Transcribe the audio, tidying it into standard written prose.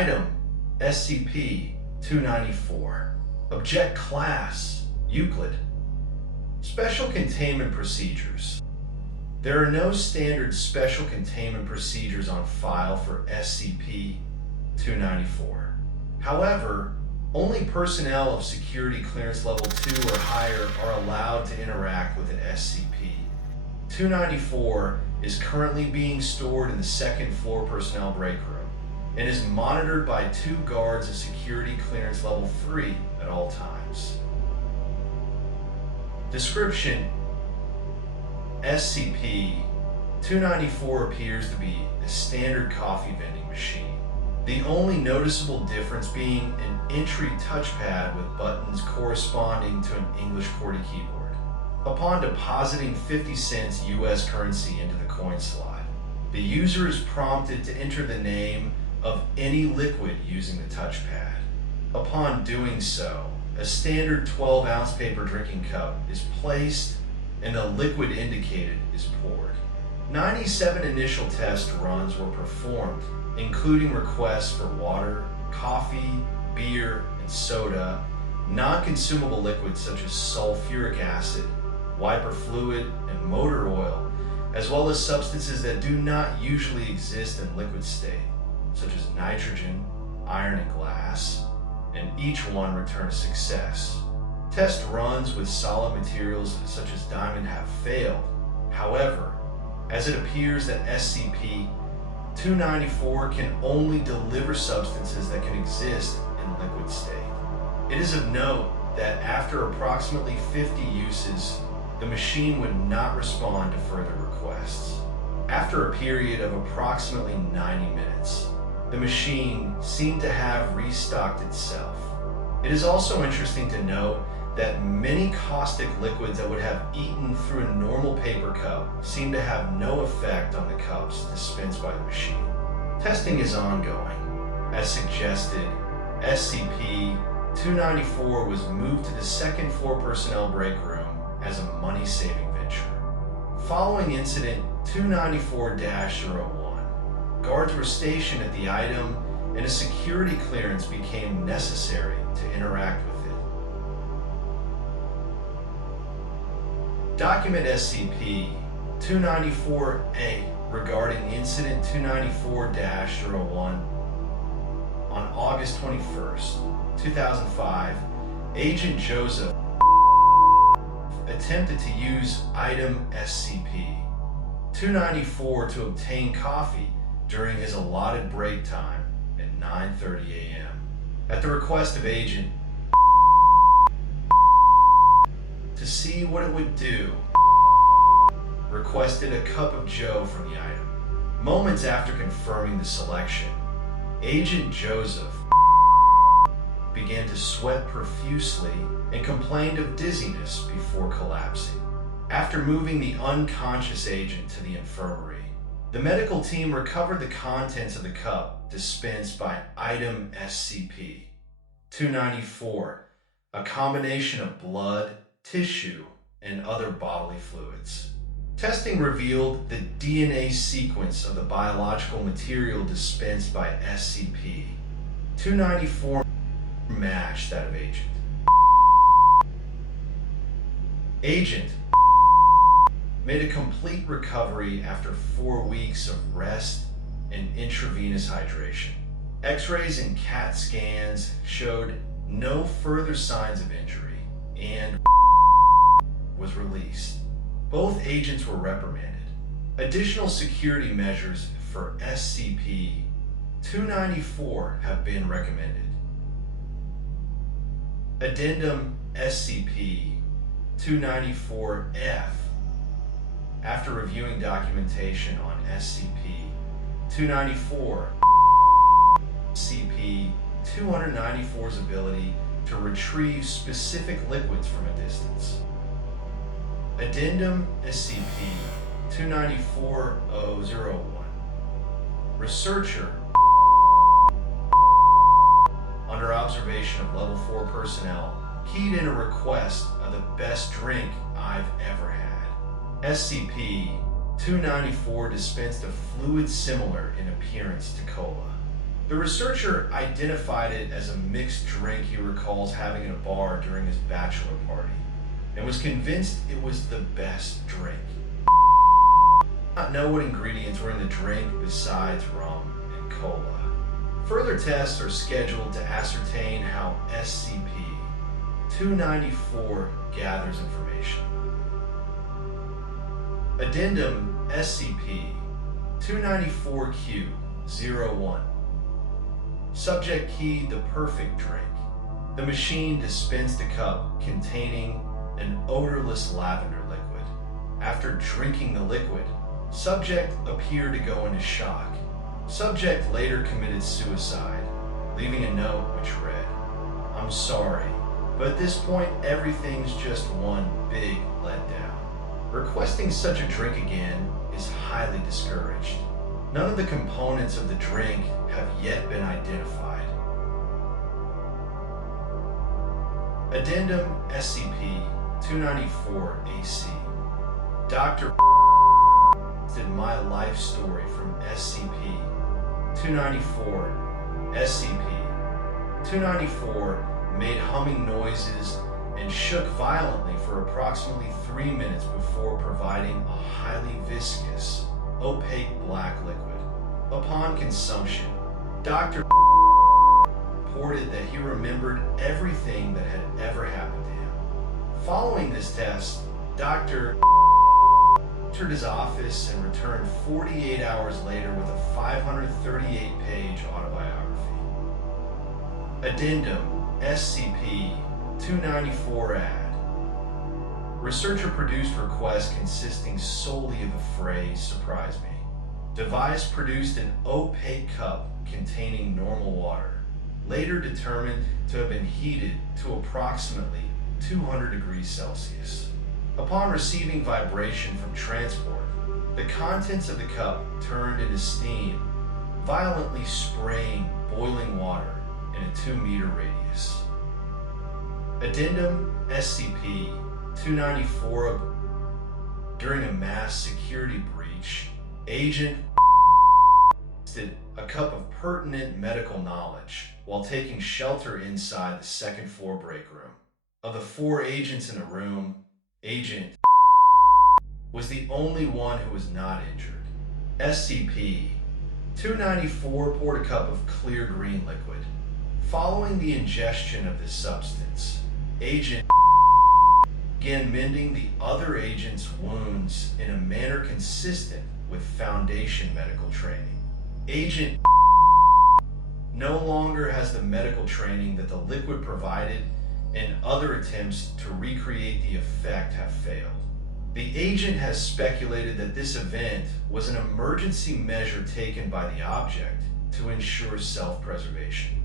Item SCP-294. Object Class Euclid. Special Containment Procedures. There are no standard special containment procedures on file for SCP-294. However, only personnel of security clearance level 2 or higher are allowed to interact with an SCP-294 is currently being stored in the second floor personnel break room and is monitored by 2 guards of security clearance level 3 at all times. Description: SCP-294 appears to be a standard coffee vending machine, the only noticeable difference being an entry touchpad with buttons corresponding to an English QWERTY keyboard. Upon depositing 50 cents US currency into the coin slot, the user is prompted to enter the name of any liquid using the touchpad. Upon doing so, a standard 12-ounce paper drinking cup is placed and the liquid indicated is poured. 97 initial test runs were performed, including requests for water, coffee, beer, and soda, non-consumable liquids such as sulfuric acid, wiper fluid, and motor oil, as well as substances that do not usually exist in liquid state, such as nitrogen, iron, and glass, and each one returned a success. Test runs with solid materials such as diamond have failed. However, as it appears that SCP-294 can only deliver substances that can exist in liquid state. It is of note that after approximately 50 uses, the machine would not respond to further requests. After a period of approximately 90 minutes, the machine seemed to have restocked itself. It is also interesting to note that many caustic liquids that would have eaten through a normal paper cup seem to have no effect on the cups dispensed by the machine. Testing is ongoing. As suggested, SCP-294 was moved to the second floor personnel break room as a money-saving venture. Following Incident 294-01, guards were stationed at the item and a security clearance became necessary to interact with it. Document SCP-294-A regarding Incident 294-01. On August 21st, 2005, Agent Joseph attempted to use item SCP-294 to obtain coffee during his allotted break time at 9:30 a.m. At the request of Agent to see what it would do, requested a cup of Joe from the item. Moments after confirming the selection, Agent Joseph began to sweat profusely and complained of dizziness before collapsing. After moving the unconscious agent to the infirmary, the medical team recovered the contents of the cup dispensed by item SCP-294, a combination of blood, tissue, and other bodily fluids. Testing revealed the DNA sequence of the biological material dispensed by SCP-294 matched that of Agent. Agent made a complete recovery after 4 weeks of rest and intravenous hydration. X-rays and CAT scans showed no further signs of injury and was released. Both agents were reprimanded. Additional security measures for SCP-294 have been recommended. Addendum SCP-294-F. After reviewing documentation on SCP-294, SCP-294's ability to retrieve specific liquids from a distance. Addendum SCP-294-001. Researcher, under observation of Level 4 personnel, keyed in a request of the best drink I've ever had. SCP-294 dispensed a fluid similar in appearance to cola. The researcher identified it as a mixed drink he recalls having in a bar during his bachelor party, and was convinced it was the best drink. Not know what ingredients were in the drink besides rum and cola. Further tests are scheduled to ascertain how SCP-294 gathers information. Addendum SCP-294Q-01. Subject key the perfect drink. The machine dispensed a cup containing an odorless lavender liquid. After drinking the liquid, subject appeared to go into shock. Subject later committed suicide, leaving a note which read, "I'm sorry, but at this point everything's just one big letdown." Requesting such a drink again is highly discouraged. None of the components of the drink have yet been identified. Addendum SCP-294-AC. Dr. did my life story from SCP-294. SCP-294 made humming noises and shook violently for approximately 3 minutes before providing a highly viscous, opaque black liquid. Upon consumption, Dr. reported that he remembered everything that had ever happened to him. Following this test, Dr. entered his office and returned 48 hours later with a 538-page autobiography. Addendum SCP-294 Add. Researcher produced request consisting solely of the phrase "surprise me." Device produced an opaque cup containing normal water, later determined to have been heated to approximately 200 degrees Celsius. Upon receiving vibration from transport, the contents of the cup turned into steam, violently spraying boiling water in a 2-meter radius. Addendum SCP-294. During a mass security breach, Agent did a cup of pertinent medical knowledge while taking shelter inside the second-floor break room. Of the 4 agents in the room, Agent was the only one who was not injured. SCP-294 poured a cup of clear green liquid. Following the ingestion of this substance, Agent began mending the other agent's wounds in a manner consistent with Foundation medical training. Agent no longer has the medical training that the liquid provided, and other attempts to recreate the effect have failed. The agent has speculated that this event was an emergency measure taken by the object to ensure self-preservation.